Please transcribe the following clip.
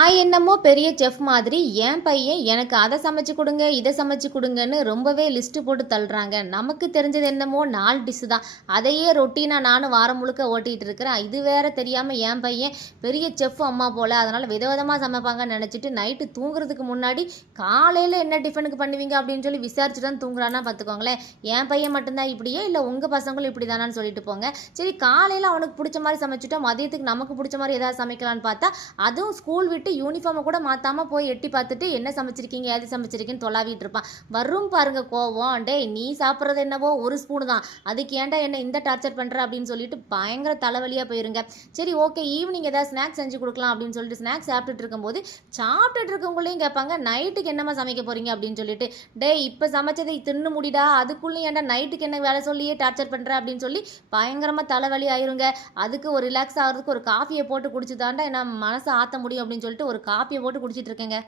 நான் என்னமோ பெரிய செஃப் மாதிரி என் பையன் எனக்கு அதை சமைச்சு கொடுங்க இதை சமைச்சு கொடுங்கன்னு ரொம்பவே லிஸ்ட்டு போட்டு தள்ளுறாங்க. நமக்கு தெரிஞ்சது என்னமோ 4 டிஷ்ஷு தான். அதையே ரொட்டீனாக நானும் வாரம் முழுக்க ஓட்டிகிட்டு இருக்கிறேன். இது வேற தெரியாமல் என் பையன் பெரிய செஃப் அம்மா போல், அதனால் விதவிதமாக சமைப்பாங்கன்னு நினச்சிட்டு நைட்டு தூங்குறதுக்கு முன்னாடி காலையில் என்ன டிஃபனுக்கு பண்ணுவீங்க அப்படின்னு சொல்லி விசாரிச்சு தான் தூங்குறான்னா பார்த்துக்கோங்களேன். என் பையன் மட்டும்தான் இப்படியே இல்லை உங்கள் பசங்களும் இப்படி தானான்னு சொல்லிட்டு போங்க. சரி, காலையில் அவனுக்கு பிடிச்ச மாதிரி சமைச்சிட்டோம், மதியத்துக்கு நமக்கு பிடிச்ச மாதிரி ஏதாவது சமைக்கலான்னு பார்த்தா அதுவும் ஸ்கூல் விட்டு யூனிஃபார்மை கூட மாற்றாமல் போய் எட்டி பார்த்துட்டு என்ன சமைச்சிருக்கீங்க ஏது சமைச்சிருக்கீன்னு தொலாவிட்டு இருப்பான். வரும் பாருங்க கோவம். டே, நீ சாப்பிட்றது என்னவோ ஒரு ஸ்பூனு தான், அதுக்கு ஏன்டா என்ன இந்த டார்ச்சர் பண்ணுற அப்படின்னு சொல்லிட்டு பயங்கர தலைவலியாக போயிருங்க. சரி, ஓகே, ஈவினிங் ஏதாவது ஸ்நாக்ஸ் செஞ்சு கொடுக்கலாம் அப்படின்னு சொல்லிட்டு ஸ்நாக்ஸ் சாப்பிட்டுட்டு இருக்கவங்களையும் கேட்பாங்க, நைட்டுக்கு என்னமா சமைக்க போறீங்க அப்படின்னு சொல்லிட்டு. டே, இப்போ சமைச்சதை தின்னு முடிடா, அதுக்குள்ளே ஏன்டா நைட்டுக்கு என்ன வேலை சொல்லியே டார்ச்சர் பண்ணுற அப்படின்னு சொல்லி பயங்கரமாக தலைவலி ஆயிருங்க. அதுக்கு ஒரு ரிலாக்ஸ் ஆகிறதுக்கு ஒரு காஃபியை போட்டு குடிச்சு தாண்டா என்ன மனசை ஆற்ற முடியும் அப்படின்னு சொல்லிட்டு ஒரு காப்பியை போட்டு குடிச்சிட்டு இருக்கேங்க.